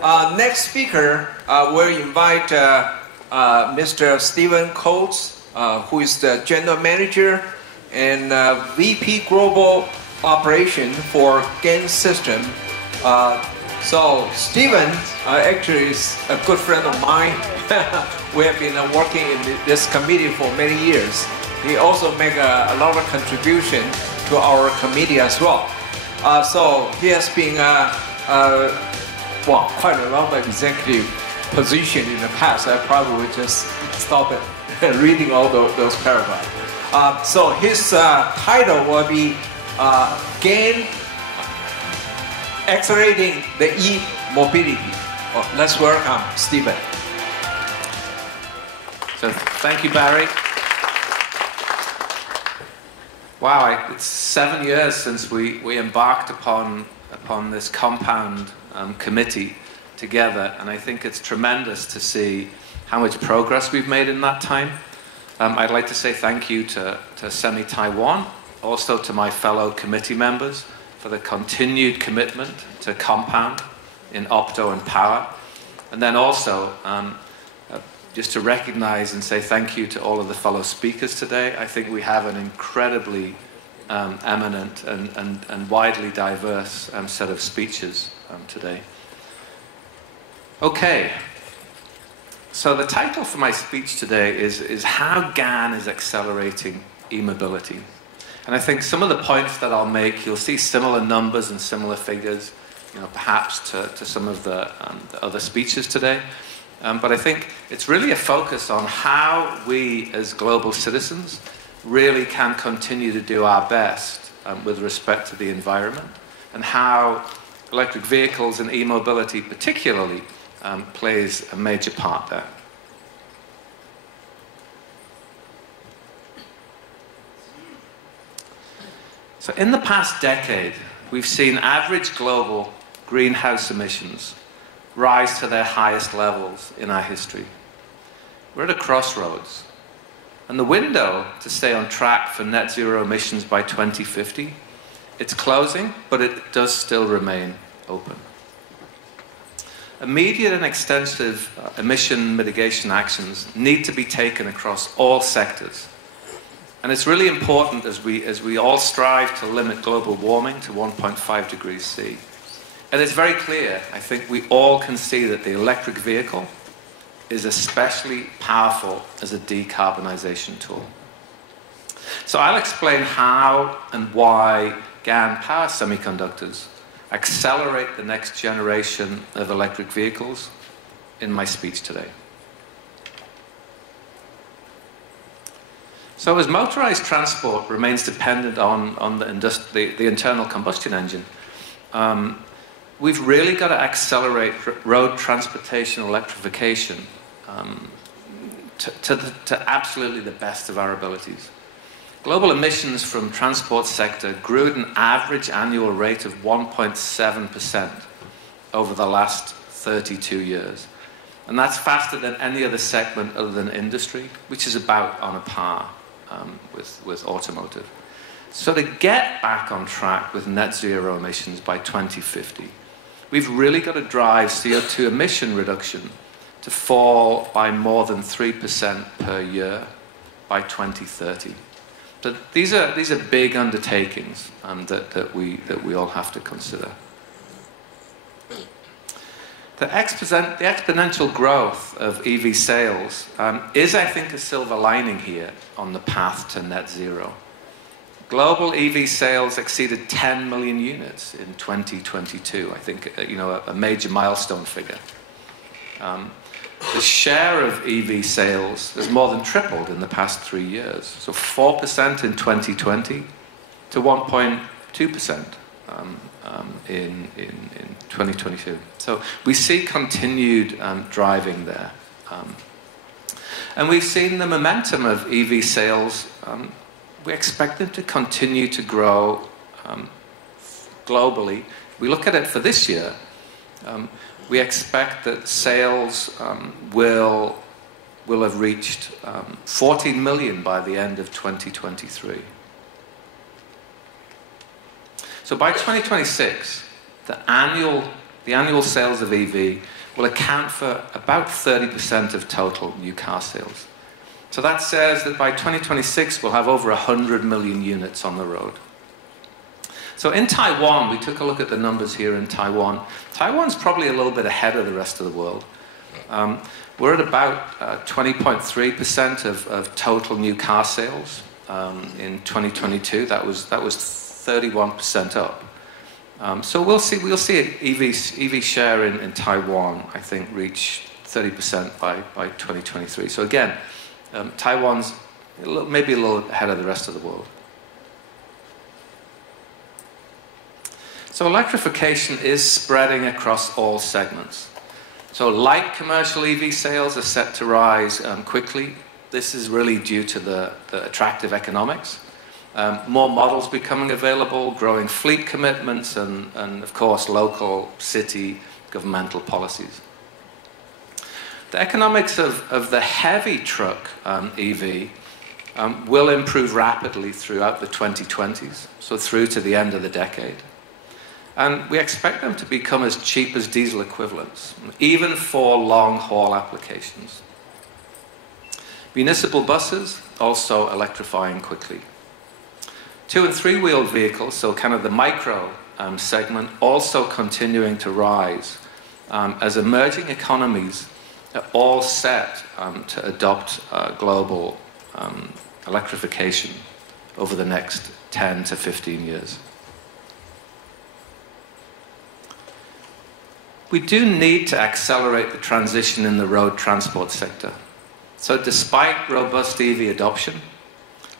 Next speaker, we'll invite Mr. Stephen Coates, who is the General Manager and VP Global Operation for GaN System. So Stephen actually is a good friend of mine. We have been working in this committee for many years. He also made a lot of contribution to our committee as well. So he has been well, quite a long executive position in the past. I probably would just stop it reading all those paragraphs. So his title will be GaN Accelerating the E-Mobility. Oh, let's welcome Stephen. So thank you, Barry. Wow, it's 7 years since we embarked upon this compound committee together, and I think it's tremendous to see how much progress we've made in that time. I'd like to say thank you to SEMI Taiwan, also to my fellow committee members for the continued commitment to compound in Opto and power, and then also just to recognize and say thank you to all of the fellow speakers today. I think we have an incredibly eminent and widely diverse set of speeches today. Okay, so the title for my speech today is How GaN is Accelerating E-Mobility. And I think some of the points that I'll make, you'll see similar numbers and similar figures, perhaps to some of the other speeches today. But I think it's really a focus on how we as global citizens really can continue to do our best with respect to the environment, and how electric vehicles and e-mobility particularly plays a major part there. So in the past decade, we've seen average global greenhouse emissions rise to their highest levels in our history. We're at a crossroads, and the window to stay on track for net zero emissions by 2050, it's closing, but it does still remain open. Immediate and extensive emission mitigation actions need to be taken across all sectors. And it's really important as we all strive to limit global warming to 1.5 degrees C. And it's very clear, I think we all can see that the electric vehicle is especially powerful as a decarbonization tool. So I'll explain how and why GaN power semiconductors accelerate the next generation of electric vehicles in my speech today. So as motorized transport remains dependent on the internal combustion engine, we've really got to accelerate road transportation electrification to absolutely the best of our abilities. Global emissions from transport sector grew at an average annual rate of 1.7% over the last 32 years. And that's faster than any other segment other than industry, which is about on a par with automotive. So to get back on track with net zero emissions by 2050, we've really got to drive CO2 emission reduction to fall by more than 3% per year by 2030. So these are big undertakings that we all have to consider. The exponential growth of EV sales is, I think, a silver lining here on the path to net zero. Global EV sales exceeded 10 million units in 2022. I think a major milestone figure. The share of EV sales has more than tripled in the past 3 years. So 4% in 2020 to 1.2% in 2022. So we see continued driving there. And we've seen the momentum of EV sales. We expect them to continue to grow globally. We look at it for this year. We expect that sales will have reached 14 million by the end of 2023. So by 2026, the the annual sales of EV will account for about 30% of total new car sales. So that says that by 2026, we'll have over 100 million units on the road. So in Taiwan, we took a look at the numbers here in Taiwan. Taiwan's probably a little bit ahead of the rest of the world. We're at about 20.3% of total new car sales in 2022. That was 31% up. So we'll see an EV share in Taiwan, I think, reach 30% by 2023. So again, Taiwan's maybe a little ahead of the rest of the world. So electrification is spreading across all segments. So light commercial EV sales are set to rise quickly. This is really due to the attractive economics. More models becoming available, growing fleet commitments, and of course, local, city, governmental policies. The economics of the heavy truck EV will improve rapidly throughout the 2020s, so through to the end of the decade. And we expect them to become as cheap as diesel equivalents, even for long-haul applications. Municipal buses also electrifying quickly. 2- and 3-wheeled vehicles, so kind of the micro segment, also continuing to rise as emerging economies are all set to adopt global electrification over the next 10 to 15 years. We do need to accelerate the transition in the road transport sector. So despite robust EV adoption,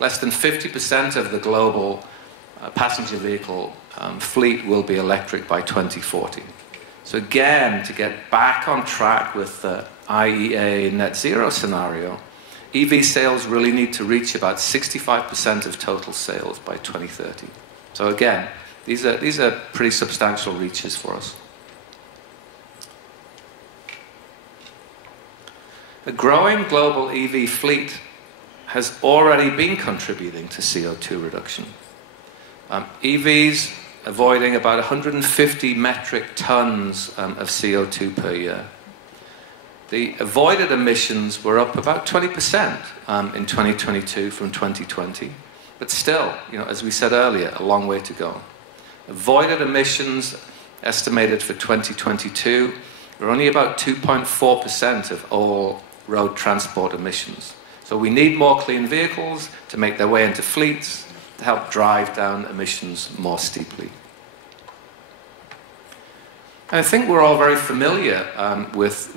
less than 50% of the global passenger vehicle fleet will be electric by 2040. So again, to get back on track with the IEA net zero scenario, EV sales really need to reach about 65% of total sales by 2030. So again, these are pretty substantial reaches for us. A growing global EV fleet has already been contributing to CO2 reduction. EVs avoiding about 150 metric tons of CO2 per year. The avoided emissions were up about 20% in 2022 from 2020, but still, as we said earlier, a long way to go. Avoided emissions estimated for 2022 are only about 2.4% of all road transport emissions. So we need more clean vehicles to make their way into fleets to help drive down emissions more steeply. And I think we're all very familiar with,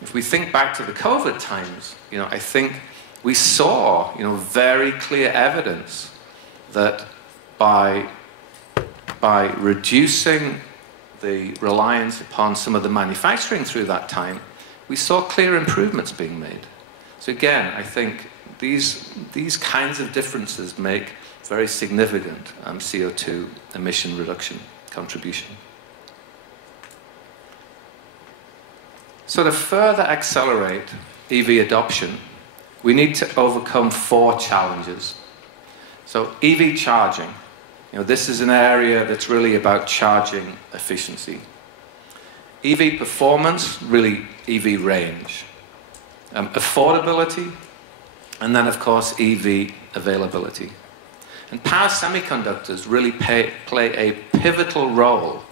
if we think back to the COVID times, I think we saw, very clear evidence that by reducing the reliance upon some of the manufacturing through that time, we saw clear improvements being made. So again, I think these kinds of differences make very significant CO2 emission reduction contribution. So to further accelerate EV adoption, we need to overcome 4 challenges. So EV charging, this is an area that's really about charging efficiency. EV performance, really EV range. Affordability, and then of course EV availability. And power semiconductors really play a pivotal role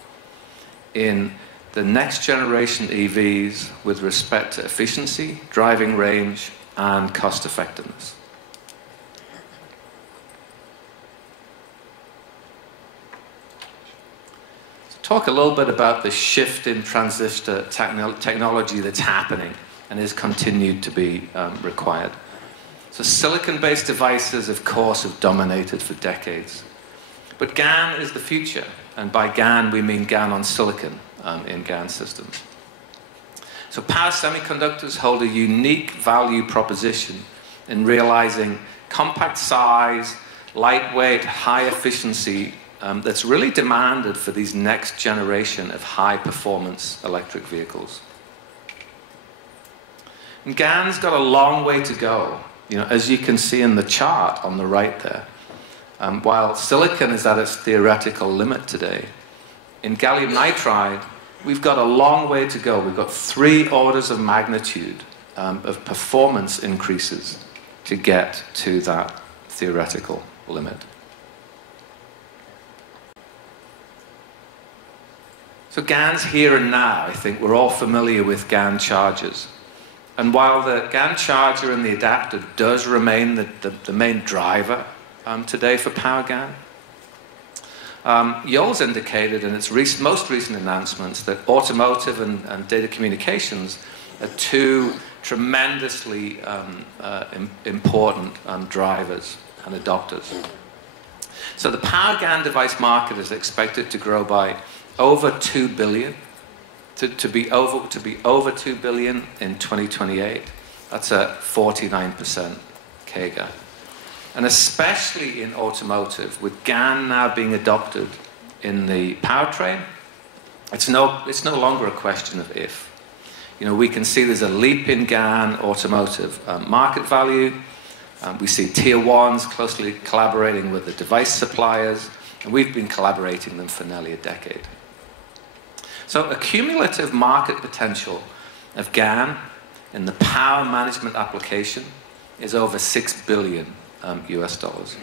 in the next generation EVs with respect to efficiency, driving range, and cost effectiveness. Talk a little bit about the shift in transistor technology that's happening and is continued to be required. So silicon-based devices, of course, have dominated for decades. But GaN is the future, and by GaN we mean GaN on silicon in GaN systems. So power semiconductors hold a unique value proposition in realizing compact size, lightweight, high efficiency that's really demanded for these next generation of high-performance electric vehicles. And GaN's got a long way to go, as you can see in the chart on the right there. While silicon is at its theoretical limit today, in gallium nitride, we've got a long way to go. We've got 3 orders of magnitude of performance increases to get to that theoretical limit. So GaN's here and now. I think we're all familiar with GaN chargers. And while the GaN charger and the adapter does remain the main driver today for power GaN, Yole's indicated in its most recent announcements that automotive and data communications are 2 tremendously important drivers and adopters. So the power GaN device market is expected to grow by over 2 billion, to be over 2 billion in 2028. That's a 49% CAGR. And especially in automotive, with GaN now being adopted in the powertrain, it's no longer a question of if. We can see there's a leap in GaN automotive market value. We see tier 1s closely collaborating with the device suppliers, and we've been collaborating them for nearly a decade. So a cumulative market potential of GaN in the power management application is over $6 billion US dollars.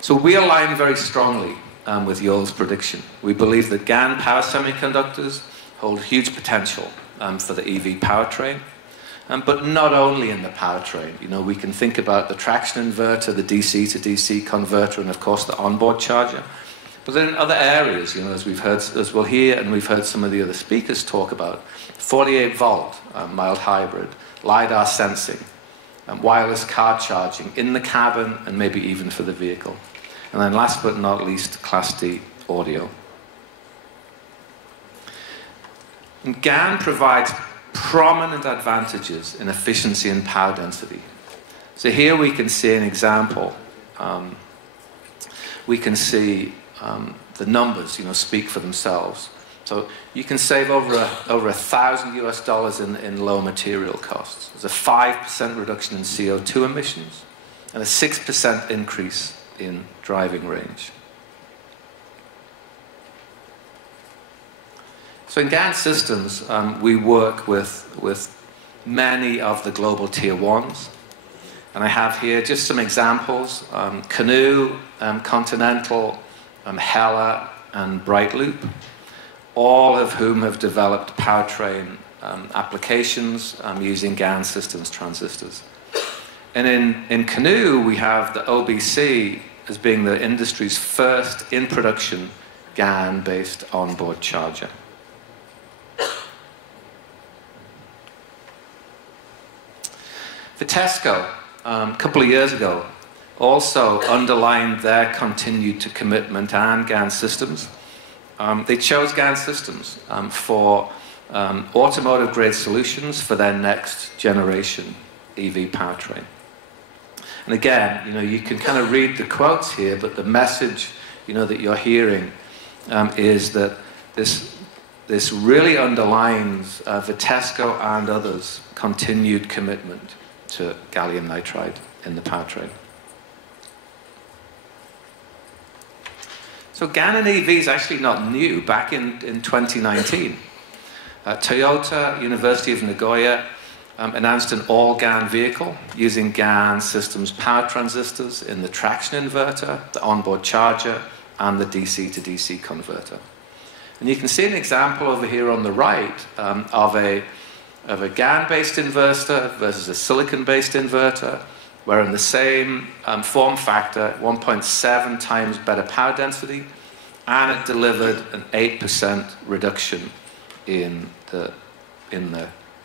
So we align very strongly with Yole's prediction. We believe that GaN power semiconductors hold huge potential for the EV powertrain, but not only in the powertrain. We can think about the traction inverter, the DC to DC converter, and of course the onboard charger. But then in other areas, as we'll hear, and we've heard some of the other speakers talk about, 48-volt mild hybrid, LiDAR sensing, wireless car charging in the cabin, and maybe even for the vehicle. And then last but not least, Class D audio. And GaN provides prominent advantages in efficiency and power density. So here we can see an example. We can see the numbers, speak for themselves. So you can save over $1,000 US dollars in low material costs. There's a 5% reduction in CO2 emissions and a 6% increase in driving range. So in GaN systems, we work with many of the global tier 1s. And I have here just some examples. Canoo, Continental, Hella, and Brightloop, all of whom have developed powertrain applications using GaN systems transistors. And in Canoo, we have the OBC as being the industry's first in-production GaN-based onboard charger. Vitesco, a couple of years ago, also underlined their continued commitment and GaN systems. They chose GaN systems for automotive-grade solutions for their next generation EV powertrain. And again, you can kind of read the quotes here, but the message, that you're hearing is that this really underlines Vitesco and others' continued commitment to gallium nitride in the powertrain. So GaN in EV is actually not new. Back in 2019, Toyota, University of Nagoya, announced an all-GaN vehicle using GaN systems power transistors in the traction inverter, the onboard charger, and the DC to DC converter. And you can see an example over here on the right of a GaN-based inverter versus a silicon-based inverter, where in the same form factor, 1.7 times better power density, and it delivered an 8% reduction in the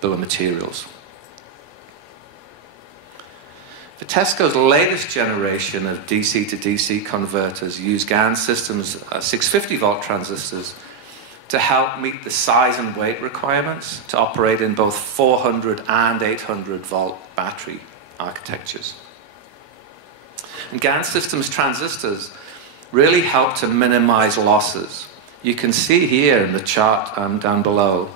bill of materials. Vitesco's latest generation of DC to DC converters use GaN systems 650-volt transistors to help meet the size and weight requirements to operate in both 400 and 800-volt battery architectures. And GaN systems transistors really help to minimize losses. You can see here in the chart down below,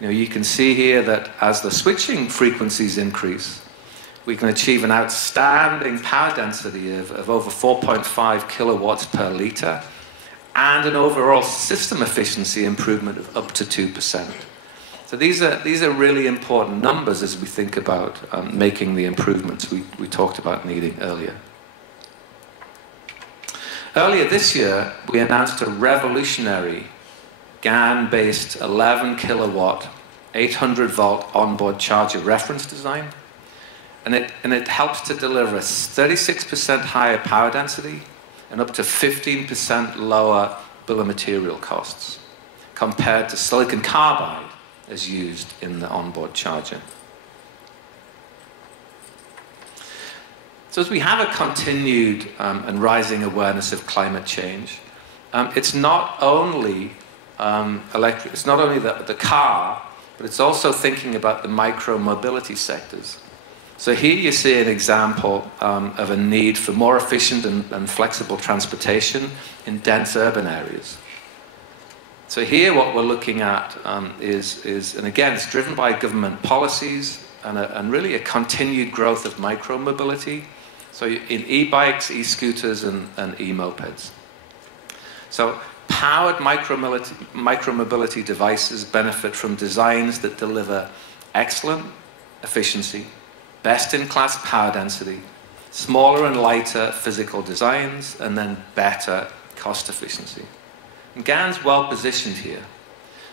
you can see here that as the switching frequencies increase, we can achieve an outstanding power density of over 4.5 kilowatts per liter, and an overall system efficiency improvement of up to 2%. So these are really important numbers as we think about making the improvements we talked about needing earlier. Earlier this year, we announced a revolutionary GaN-based 11 kilowatt, 800 volt onboard charger reference design. And it helps to deliver a 36% higher power density and up to 15% lower bill of material costs compared to silicon carbide as used in the onboard charger. So as we have a continued and rising awareness of climate change, it's not only it's not only the car, but it's also thinking about the micro-mobility sectors. So here you see an example of a need for more efficient and flexible transportation in dense urban areas. So here what we're looking at is, and again, it's driven by government policies and really a continued growth of micro-mobility. So in e-bikes, e-scooters, and e-mopeds. So powered micro-mobility devices benefit from designs that deliver excellent efficiency, best-in-class power density, smaller and lighter physical designs, and then better cost efficiency. And GaN's well positioned here.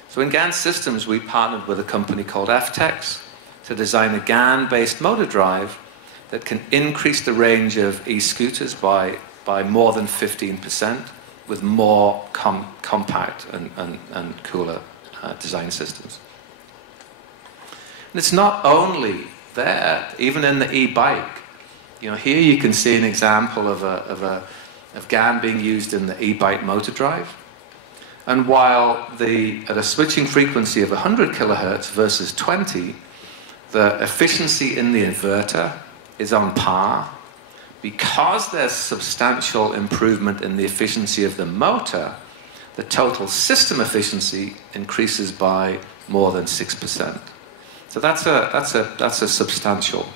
So in GaN systems, we partnered with a company called FTEX to design a GaN-based motor drive that can increase the range of e-scooters by more than 15% with more compact and cooler design systems. And it's not only there, even in the e-bike. You know, here you can see an example of GaN being used in the e-bike motor drive. And while at a switching frequency of 100 kilohertz versus 20, the efficiency in the inverter is on par. Because there's substantial improvement in the efficiency of the motor, the total system efficiency increases by more than 6%. So that's a substantial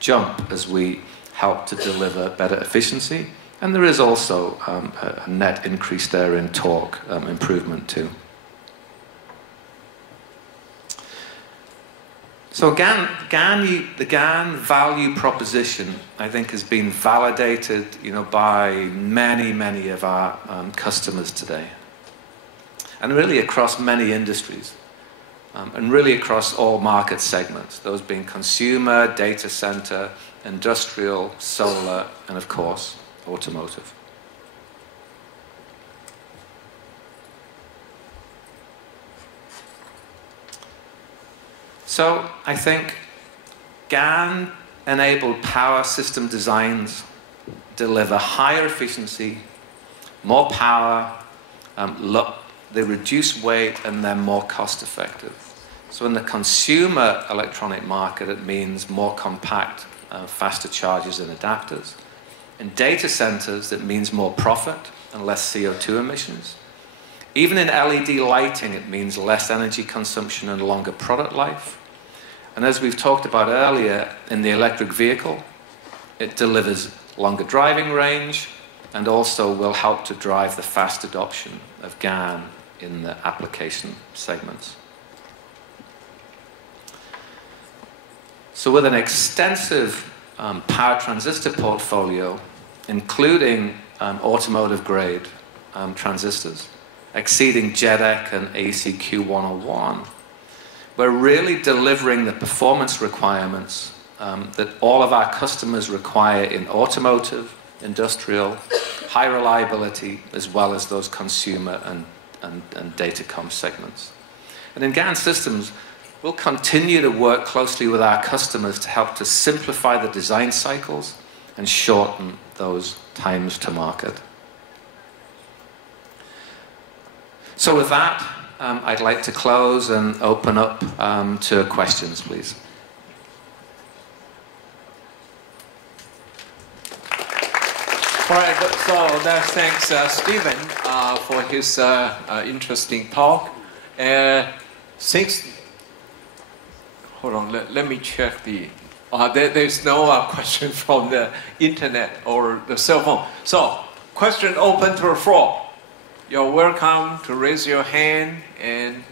jump as we help to deliver better efficiency. And there is also a net increase there in torque improvement too. So the GaN value proposition, I think, has been validated, by many of our customers today, and really across many industries, and really across all market segments. Those being consumer, data center, industrial, solar, and of course, automotive. So I think GaN-enabled power system designs deliver higher efficiency, more power, they reduce weight, and they're more cost-effective. So in the consumer electronic market, it means more compact, faster chargers and adapters. In data centers, it means more profit and less CO2 emissions. Even in LED lighting, it means less energy consumption and longer product life. And as we've talked about earlier, in the electric vehicle, it delivers longer driving range and also will help to drive the fast adoption of GaN in the application segments. So with an extensive power transistor portfolio, including automotive-grade transistors, exceeding JEDEC and ACQ101, we're really delivering the performance requirements that all of our customers require in automotive, industrial, high reliability, as well as those consumer and datacom segments. And in GaN systems, we'll continue to work closely with our customers to help to simplify the design cycles and shorten those times to market. So with that, I'd like to close and open up to questions, please. All right, so thanks, Stephen, for his interesting talk. Hold on, let me check the... there's no question from the internet or the cell phone. So, question open to the floor. you're welcome to raise your hand and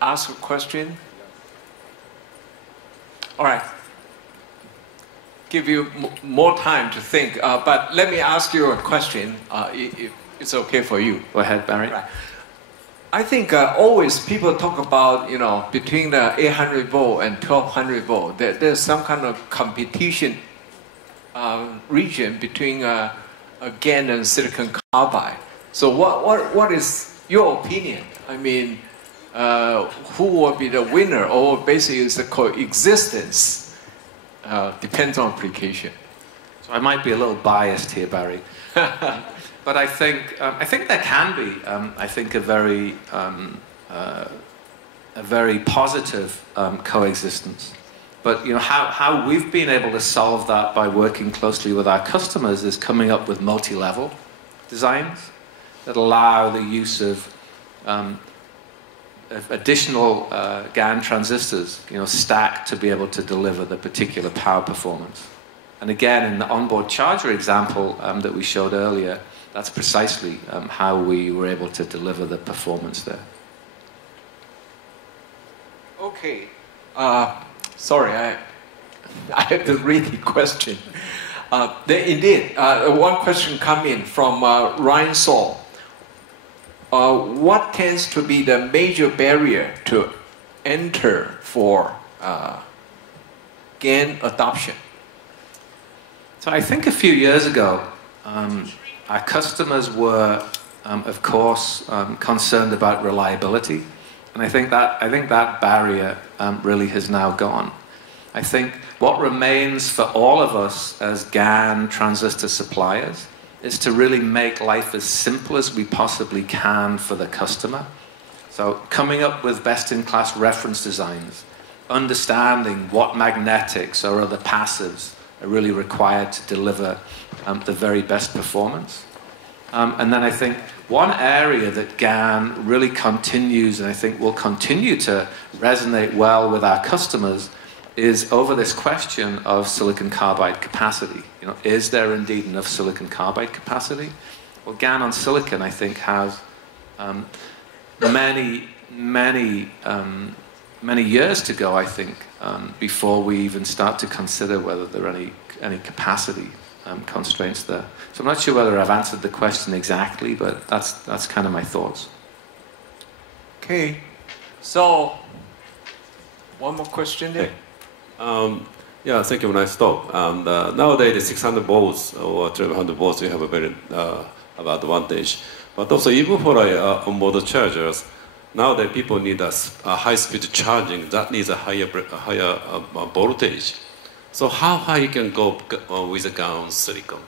ask a question. All right. Give you more time to think, but let me ask you a question, if it's okay for you. Go ahead, Barry. Right. I think always people talk about, between the 800 volt and 1200 volt, there's some kind of competition region between GaN and silicon carbide. So what is your opinion? I mean, who will be the winner, or basically is the coexistence? Depends on application. So I might be a little biased here, Barry. But I think there can be, I think, a very positive coexistence. But how we've been able to solve that by working closely with our customers is coming up with multi-level designs that allow the use of additional GaN transistors, stacked to be able to deliver the particular power performance. And again, in the onboard charger example that we showed earlier, that's precisely how we were able to deliver the performance there. Okay. Sorry, I have to read the question. Indeed, one question come in from Ryan Saul. What tends to be the major barrier to enter for GaN adoption? So I think a few years ago, our customers were, of course, concerned about reliability, and I think that barrier really has now gone. I think what remains for all of us as GaN transistor suppliers is to really make life as simple as we possibly can for the customer. So coming up with best-in-class reference designs, understanding what magnetics or other passives are really required to deliver the very best performance. And then I think one area that GaN really continues, and I think will continue to resonate well with our customers, is over this question of silicon carbide capacity. Is there indeed enough silicon carbide capacity? Well, GaN on silicon, I think, has many years to go, I think, before we even start to consider whether there are any capacity constraints there. So I'm not sure whether I've answered the question exactly, but that's kind of my thoughts. Okay. So, one more question there. Yeah, thank you. Nice talk. And nowadays, the 600 volts or 1200 volts, we have a very advantage. But also, even for onboard chargers, nowadays people need a high-speed charging that needs a higher voltage. So how high you can go with a GaN silicon?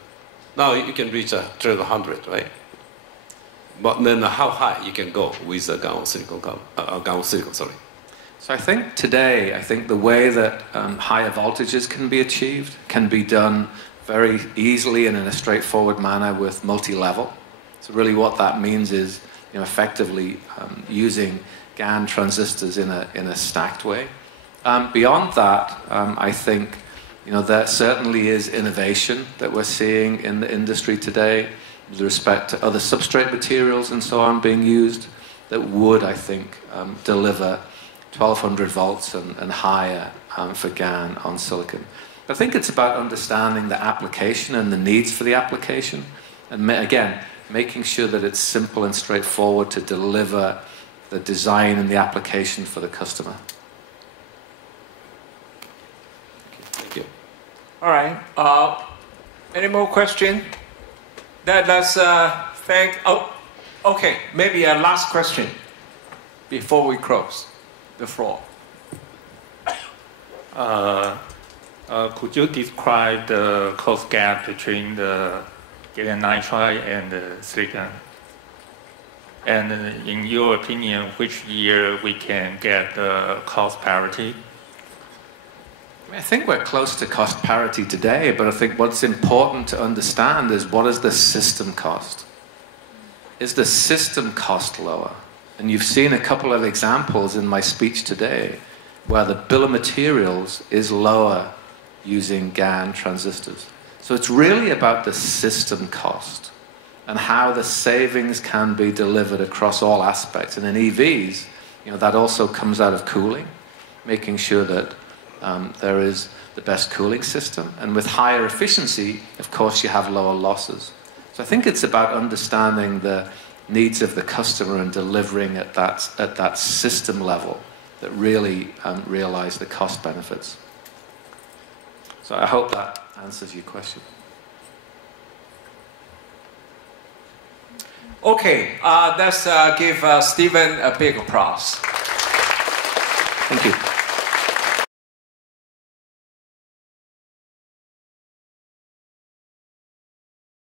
Now you can reach 1200, right? But then how high you can go with a GaN silicon? Sorry. So I think today, the way that higher voltages can be achieved can be done very easily and in a straightforward manner with multi-level. So really what that means is effectively using GaN transistors in a stacked way. Beyond that, I think there certainly is innovation that we're seeing in the industry today with respect to other substrate materials and so on being used that would, I think, deliver 1200 volts and higher for GaN on silicon. But I think it's about understanding the application and the needs for the application, and again, making sure that it's simple and straightforward to deliver the design and the application for the customer. Thank you. All right. Any more questions? Let's thank. Oh, okay. Maybe a last question before we close the floor. Could you describe the cost gap between the gallium nitride and the silicon? And in your opinion, which year we can get the cost parity? I think we're close to cost parity today, but I think what's important to understand is what is the system cost? Is the system cost lower? And you've seen a couple of examples in my speech today where the bill of materials is lower using GaN transistors. So it's really about the system cost. and how the savings can be delivered across all aspects. And in EVs, that also comes out of cooling, making sure that there is the best cooling system. And with higher efficiency, of course, you have lower losses. So I think it's about understanding the needs of the customer and delivering at that system level that really realize the cost benefits. So I hope that answers your question. Okay, let's give Stephen a big applause. Thank you.